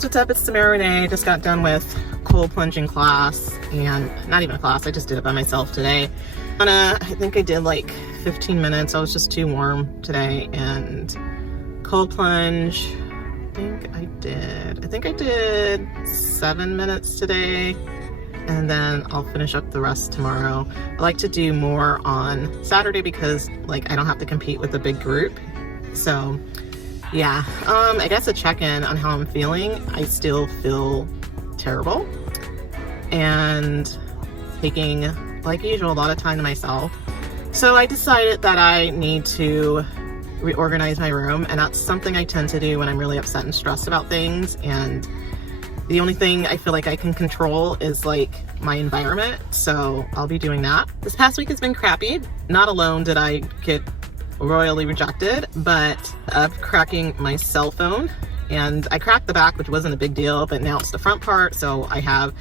guys, what's up? It's Samara Renee. Just got done with cold plunging class, and not even a class, I just did it by myself today. I think I did like 15 minutes. I was just too warm today, and cold plunge, I think I did 7 minutes today, and then I'll finish up the rest tomorrow. I like to do more on Saturday because like I don't have to compete with a big group. So yeah, I guess a check-in on how I'm feeling. I still feel terrible and taking, like usual, a lot of time to myself. So I decided that I need to reorganize my room, and that's something I tend to do when I'm really upset and stressed about things. And the only thing I feel like I can control is like my environment. So I'll be doing that. This past week has been crappy. Not alone did I get royally rejected, but of cracking my cell phone. And I cracked the back, which wasn't a big deal, but now it's the front part. So I have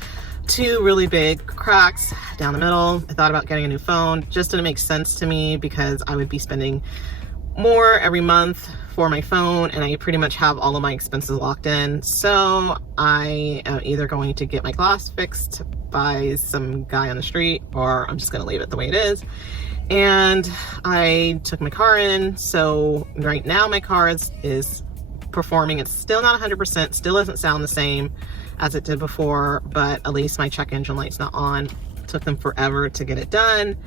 2 really big cracks down the middle. I thought about getting a new phone. Just didn't make sense to me because I would be spending more every month for my phone, and I pretty much have all of my expenses locked in. So I am either going to get my glass fixed by some guy on the street, or I'm just going to leave it the way it is. And I took my car in, so right now my car is performing. It's still not 100%, still doesn't sound the same as it did before, but at least my check engine light's not on. It took them forever to get it done.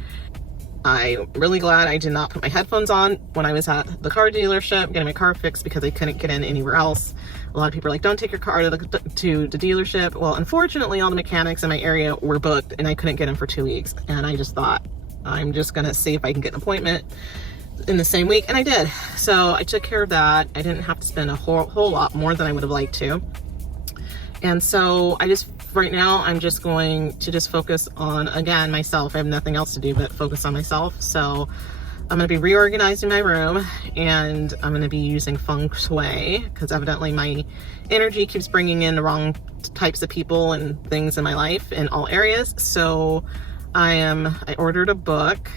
I'm really glad I did not put my headphones on when I was at the car dealership getting my car fixed because I couldn't get in anywhere else. A lot of people are like, don't take your car to the dealership. Well, unfortunately, all the mechanics in my area were booked and I couldn't get in for 2 weeks. And I just thought, I'm just gonna see if I can get an appointment in the same week, and I did. So I took care of that. I didn't have to spend a whole lot more than I would have liked to. And so right now, I'm just going to focus on, again, myself. I have nothing else to do but focus on myself. So I'm gonna be reorganizing my room, and I'm gonna be using feng shui because evidently my energy keeps bringing in the wrong types of people and things in my life in all areas. So I ordered a book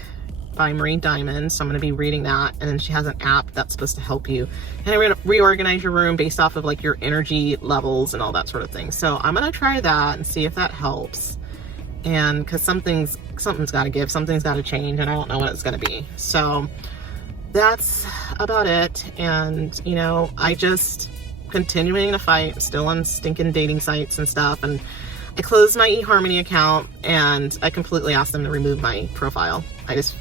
by Marie Diamond, so I'm going to be reading that, and then she has an app that's supposed to help you and reorganize your room based off of like your energy levels and all that sort of thing. So I'm going to try that and see if that helps, and because something's got to give, something's got to change, and I don't know what it's going to be. So that's about it. And you know, I just continuing to fight, still on stinking dating sites and stuff, and I closed my Eharmony account and I completely asked them to remove my profile. I just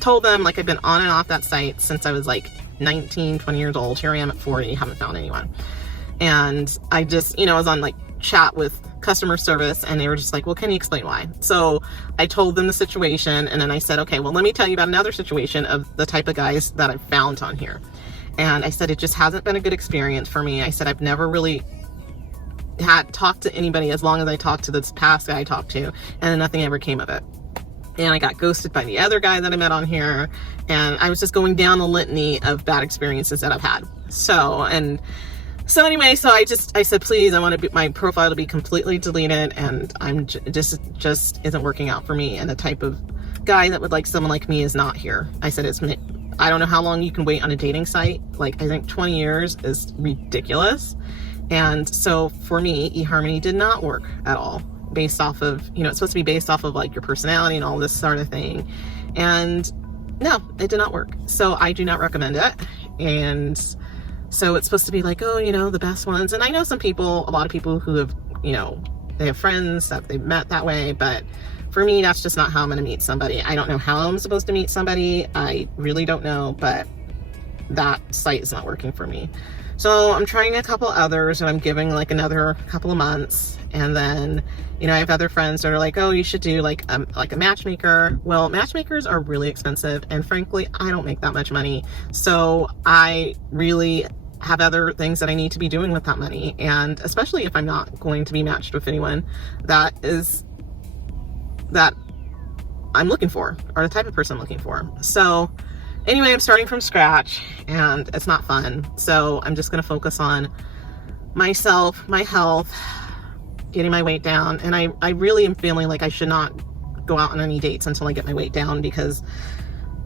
told them, like, I've been on and off that site since I was like 19, 20 years old. Here I am at 40, haven't found anyone. And I just, you know, I was on like chat with customer service, and they were just like, well, can you explain why? So I told them the situation, and then I said, okay, well, let me tell you about another situation of the type of guys that I've found on here. And I said, it just hasn't been a good experience for me. I said, I've never really had talked to anybody as long as I talked to this past guy I talked to, and then nothing ever came of it. And I got ghosted by the other guy that I met on here, and I was just going down the litany of bad experiences that I've had. So anyway, so I said, please, I want my profile to be completely deleted, and I'm just isn't working out for me, and the type of guy that would like someone like me is not here. I said, I don't know how long you can wait on a dating site. Like, I think 20 years is ridiculous. And so for me, Eharmony did not work at all, based off of, you know, it's supposed to be based off of like your personality and all this sort of thing. And no, it did not work. So I do not recommend it. And so it's supposed to be like, oh, you know, the best ones. And I know a lot of people who have, you know, they have friends that they've met that way. But for me, that's just not how I'm going to meet somebody. I don't know how I'm supposed to meet somebody. I really don't know, but that site is not working for me. So I'm trying a couple others, and I'm giving like another couple of months. And then, you know, I have other friends that are like, oh, you should do like a matchmaker. Well, matchmakers are really expensive, and frankly, I don't make that much money. So I really have other things that I need to be doing with that money. And especially if I'm not going to be matched with anyone that I'm looking for, or the type of person I'm looking for. So anyway, I'm starting from scratch, and it's not fun. So I'm just going to focus on myself, my health, getting my weight down. And I really am feeling like I should not go out on any dates until I get my weight down, because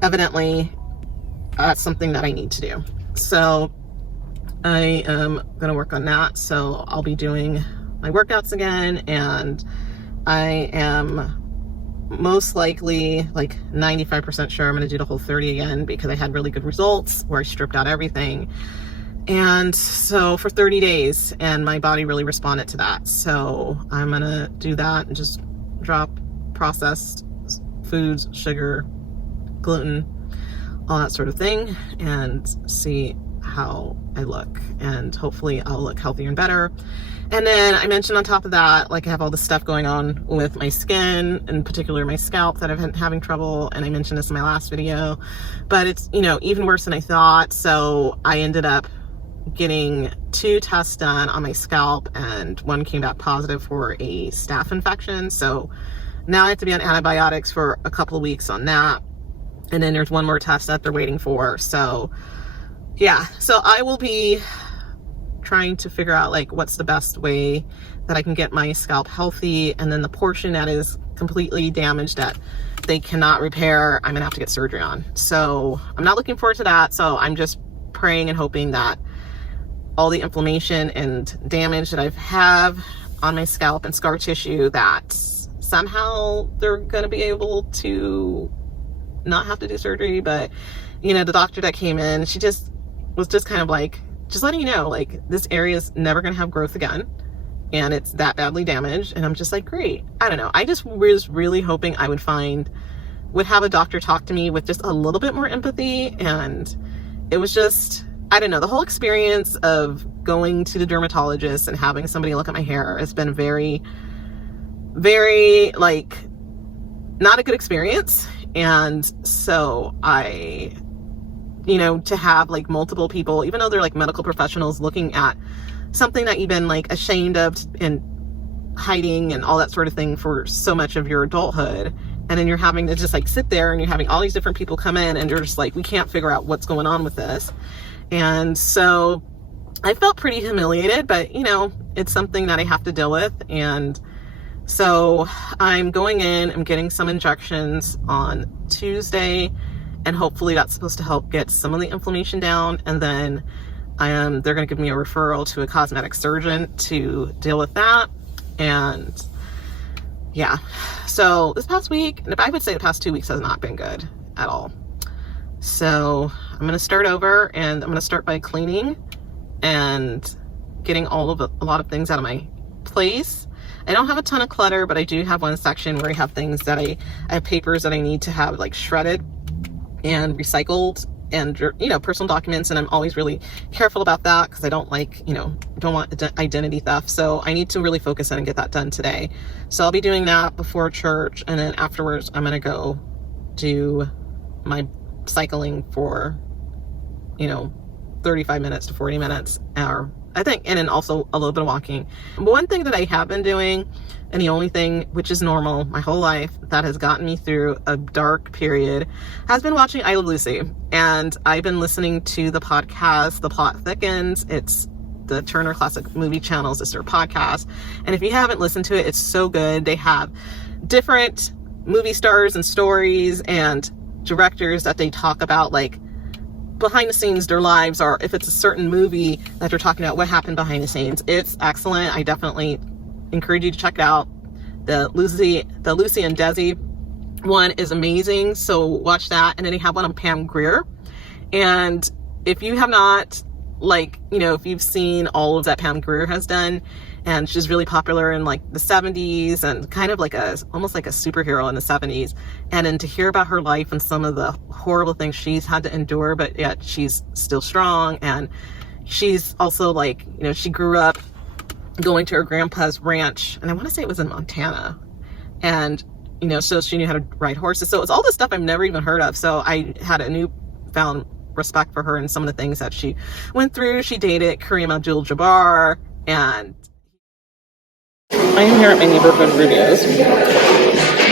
evidently that's something that I need to do. So I am going to work on that. So I'll be doing my workouts again, and I am most likely like 95% sure I'm going to do the Whole30 again, because I had really good results where I stripped out everything. And so for 30 days, and my body really responded to that. So I'm going to do that and just drop processed foods, sugar, gluten, all that sort of thing, and see how I look. And hopefully I'll look healthier and better. And then I mentioned on top of that, like I have all this stuff going on with my skin, in particular my scalp, that I've been having trouble. And I mentioned this in my last video, but it's, you know, even worse than I thought. So I ended up getting 2 tests done on my scalp, and one came back positive for a staph infection. So now I have to be on antibiotics for a couple of weeks on that. And then there's one more test that they're waiting for. So yeah, so I will be trying to figure out like what's the best way that I can get my scalp healthy. And then the portion that is completely damaged that they cannot repair, I'm gonna have to get surgery on. So I'm not looking forward to that. So I'm just praying and hoping that all the inflammation and damage that I have on my scalp and scar tissue, that somehow they're gonna be able to not have to do surgery. But you know, the doctor that came in, she just was just kind of like, just letting you know, like, this area is never going to have growth again, and it's that badly damaged. And I'm just like, great. I don't know. I just was really hoping I would have a doctor talk to me with just a little bit more empathy. And it was just, I don't know, the whole experience of going to the dermatologist and having somebody look at my hair has been very, very, like, not a good experience. And so you know, to have like multiple people, even though they're like medical professionals, looking at something that you've been like ashamed of and hiding and all that sort of thing for so much of your adulthood. And then you're having to just like sit there, and you're having all these different people come in, and you're just like, we can't figure out what's going on with this. And so I felt pretty humiliated, but you know, it's something that I have to deal with. And so I'm going in, I'm getting some injections on Tuesday, and hopefully that's supposed to help get some of the inflammation down. And then they're going to give me a referral to a cosmetic surgeon to deal with that. And yeah, so this past week, and I would say the past 2 weeks, has not been good at all. So I'm going to start over, and I'm going to start by cleaning and getting a lot of things out of my place. I don't have a ton of clutter, but I do have one section where I have things that I have papers that I need to have like shredded and recycled, and you know, personal documents. And I'm always really careful about that, because I don't like, you know, don't want identity theft. So I need to really focus on and get that done today. So I'll be doing that before church, and then afterwards I'm gonna go do my cycling for, you know, 35 minutes to 40 minutes, or I think, and then also a little bit of walking. One thing that I have been doing, and the only thing, which is normal my whole life, that has gotten me through a dark period, has been watching I Love Lucy. And I've been listening to the podcast, The Plot Thickens. It's the Turner Classic Movie Channel's sister podcast. And if you haven't listened to it, it's so good. They have different movie stars and stories and directors that they talk about, like, behind the scenes, their lives, or if it's a certain movie that they're talking about, what happened behind the scenes. It's excellent. I definitely encourage you to check it out. The Lucy and Desi one is amazing, so watch that. And then they have one on Pam Grier. And if you have not, like, you know, if you've seen all of that Pam Grier has done, and she's really popular in like the 70s, and kind of like almost like a superhero in the 70s. And then to hear about her life and some of the horrible things she's had to endure, but yet she's still strong. And she's also, like, you know, she grew up going to her grandpa's ranch, and I want to say it was in Montana. And, you know, so she knew how to ride horses. So it's all this stuff I've never even heard of. So I had a newfound respect for her and some of the things that she went through. She dated Kareem Abdul-Jabbar, and I am here at my neighborhood Rubio's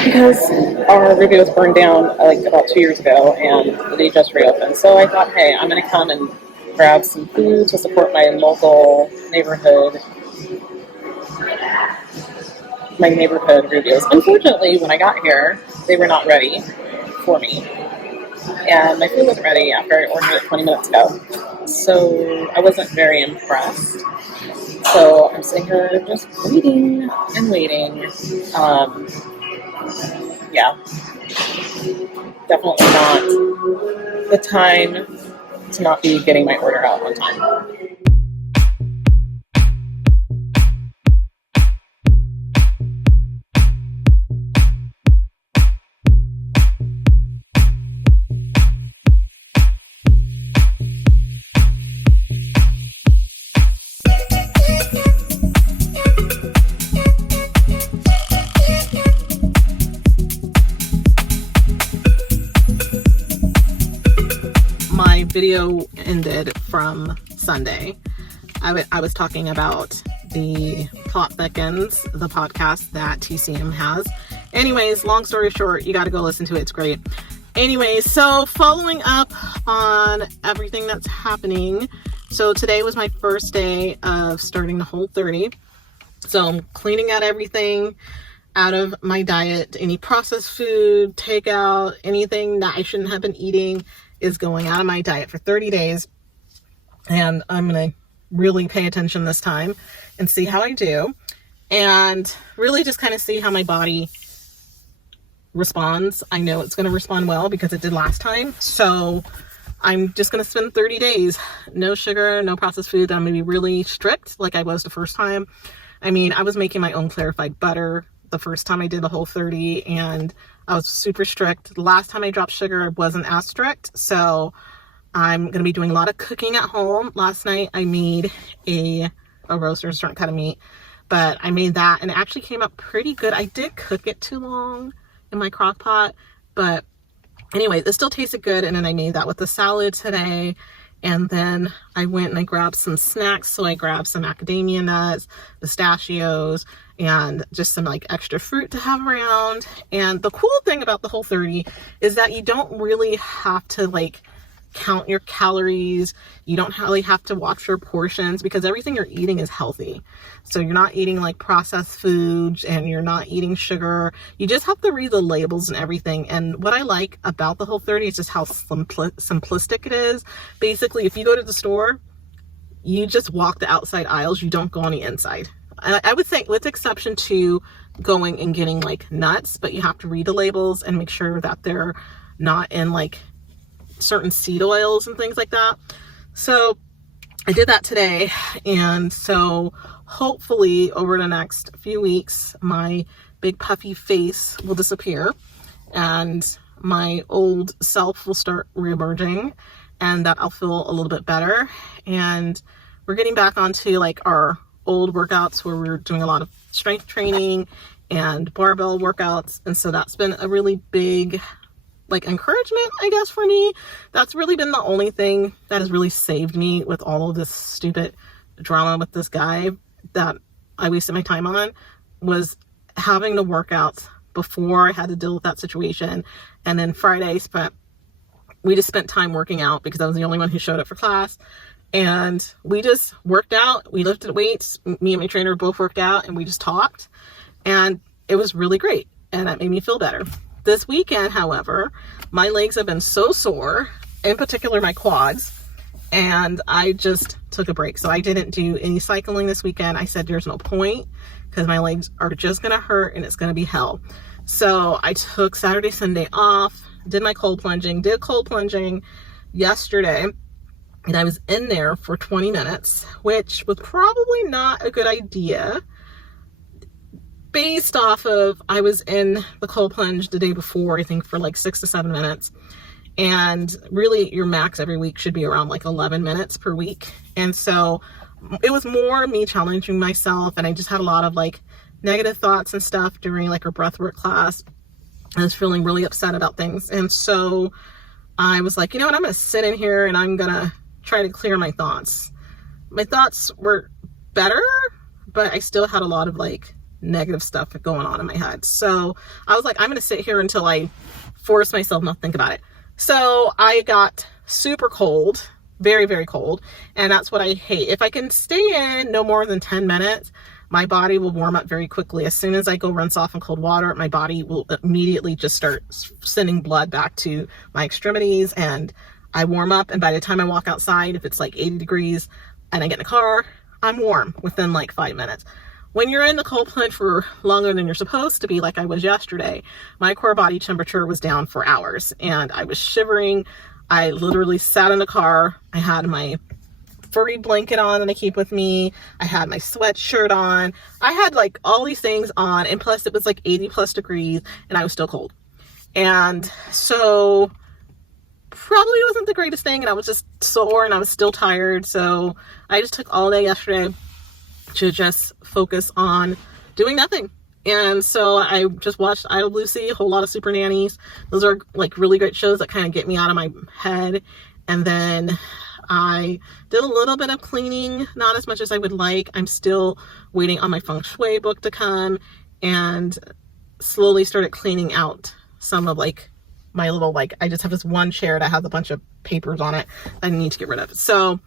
because our Rubio's burned down like about 2 years ago, and they just reopened. So I thought, hey, I'm going to come and grab some food to support my local neighborhood Rubio's. Unfortunately, when I got here, they were not ready for me. and my food wasn't ready after I ordered it 20 minutes ago. So I wasn't very impressed. So I'm sitting here just waiting and waiting. Yeah, definitely not the time to not be getting my order out on time. My video ended from Sunday. I was talking about the Plot Thickens, the podcast that TCM has. Anyways, long story short, you got to go listen to it. It's great. Anyways, so following up on everything that's happening. So today was my first day of starting the Whole30. So I'm cleaning out everything out of my diet. Any processed food, takeout, anything that I shouldn't have been eating is going out of my diet for 30 days. And I'm going to really pay attention this time and see how I do. And really just kind of see how my body responds. I know it's going to respond well because it did last time. So I'm just going to spend 30 days. No sugar, no processed food. I'm going to be really strict like I was the first time. I mean, I was making my own clarified butter the first time I did the Whole30, and I was super strict. The last time I dropped sugar, I wasn't as strict. So I'm going to be doing a lot of cooking at home. Last night I made a roast or a certain kind of meat, but I made that and it actually came up pretty good. I did cook it too long in my crock pot, but anyway, it still tasted good. And then I made that with the salad today. And then I went and I grabbed some snacks. So I grabbed some macadamia nuts, pistachios, and just some like extra fruit to have around. And the cool thing about the Whole30 is that you don't really have to like count your calories. You don't really have to watch your portions because everything you're eating is healthy. So you're not eating like processed foods and you're not eating sugar. You just have to read the labels and everything. And what I like about the Whole30 is just how simplistic it is. Basically, if you go to the store, you just walk the outside aisles. You don't go on the inside. I would say with exception to going and getting like nuts, but you have to read the labels and make sure that they're not in like certain seed oils and things like that. So I did that today. And so hopefully over the next few weeks, my big puffy face will disappear and my old self will start reemerging and that I'll feel a little bit better. And we're getting back onto like our old workouts where we were doing a lot of strength training and barbell workouts. And so that's been a really big like encouragement, I guess, for me. That's really been the only thing that has really saved me with all of this stupid drama with this guy that I wasted my time on, was having the workouts before I had to deal with that situation. And then Friday we just spent time working out because I was the only one who showed up for class. And we just worked out. We lifted weights. Me and my trainer both worked out and we just talked. And it was really great. And that made me feel better. This weekend, however, my legs have been so sore, in particular my quads, and I just took a break. So I didn't do any cycling this weekend. I said there's no point because my legs are just going to hurt and it's going to be hell. So I took Saturday, Sunday off, did cold plunging yesterday, and I was in there for 20 minutes, which was probably not a good idea. Based off of, I was in the cold plunge the day before, I think for like 6 to 7 minutes. And really your max every week should be around like 11 minutes per week. And so it was more me challenging myself. And I just had a lot of like negative thoughts and stuff during like our breathwork class. I was feeling really upset about things. And so I was like, you know what, I'm going to sit in here and I'm going to try to clear my thoughts. My thoughts were better, but I still had a lot of like negative stuff going on in my head. So I was like, I'm going to sit here until I force myself not to think about it. So I got super cold, very, very cold. And that's what I hate. If I can stay in no more than 10 minutes, my body will warm up very quickly. As soon as I go rinse off in cold water, my body will immediately just start sending blood back to my extremities, and I warm up. And by the time I walk outside, if it's like 80 degrees and I get in the car, I'm warm within like 5 minutes. When you're in the cold plunge for longer than you're supposed to be, like I was yesterday, my core body temperature was down for hours and I was shivering. I literally sat in the car. I had my furry blanket on that I keep with me. I had my sweatshirt on. I had like all these things on, and plus it was like 80 plus degrees and I was still cold. And so probably wasn't the greatest thing, and I was just sore and I was still tired. So I just took all day yesterday to just focus on doing nothing. And so I just watched I Love Lucy, a whole lot of Super Nannies. Those are like really great shows that kind of get me out of my head. And then I did a little bit of cleaning, not as much as I would like. I'm still waiting on my feng shui book to come, and slowly started cleaning out some of like my little, like, I just have this one chair that has a bunch of papers on it I need to get rid of. So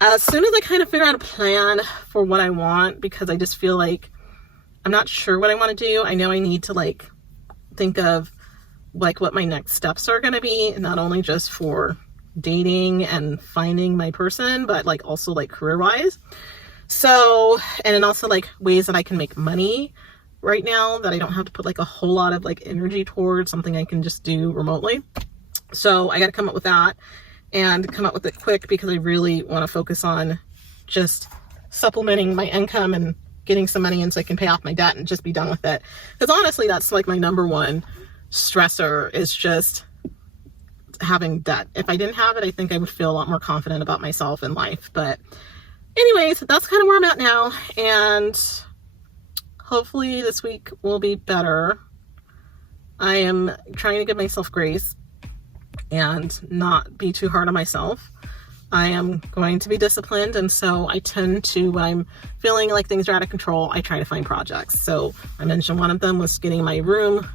as soon as I kind of figure out a plan for what I want, because I just feel like I'm not sure what I want to do. I know I need to like think of like what my next steps are going to be, not only just for dating and finding my person, but like also like career wise. So, and then also like ways that I can make money right now that I don't have to put like a whole lot of like energy towards, something I can just do remotely. So I got to come up with that and come up with it quick, because I really want to focus on just supplementing my income and getting some money in so I can pay off my debt and just be done with it. Because honestly, that's like my number one stressor, is just having debt. If I didn't have it, I think I would feel a lot more confident about myself in life. But anyways, that's kind of where I'm at now, and hopefully this week will be better. I am trying to give myself grace and not be too hard on myself. I am going to be disciplined, and so I tend to, when I'm feeling like things are out of control, I try to find projects. So I mentioned one of them was getting my room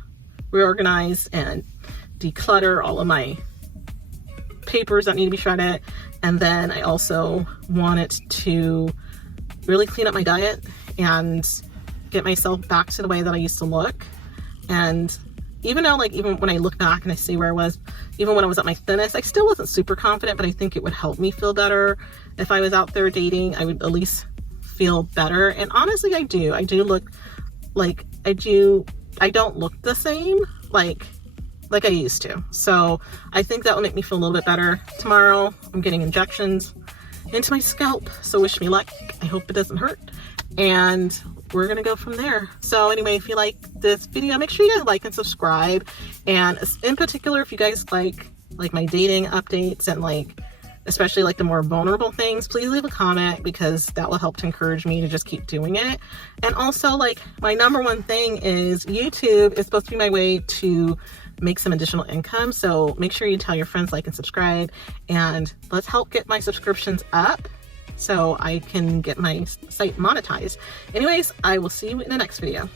reorganized and declutter all of my papers that need to be shredded. And then I also wanted to really clean up my diet and get myself back to the way that I used to look. And even though, like, even when I look back and I see where I was, even when I was at my thinnest, I still wasn't super confident, but I think it would help me feel better. If I was out there dating, I would at least feel better. And honestly, I do look like I don't look the same like I used to. So I think that will make me feel a little bit better. Tomorrow, I'm getting injections into my scalp. So wish me luck. I hope it doesn't hurt. And we're gonna go from there. So anyway, if you like this video, make sure you guys like and subscribe. And in particular, if you guys like my dating updates and like especially like the more vulnerable things, please leave a comment, because that will help to encourage me to just keep doing it. And also, like, my number one thing is YouTube is supposed to be my way to make some additional income. So make sure you tell your friends, like and subscribe, and let's help get my subscriptions up so I can get my site monetized. Anyways, I will see you in the next video.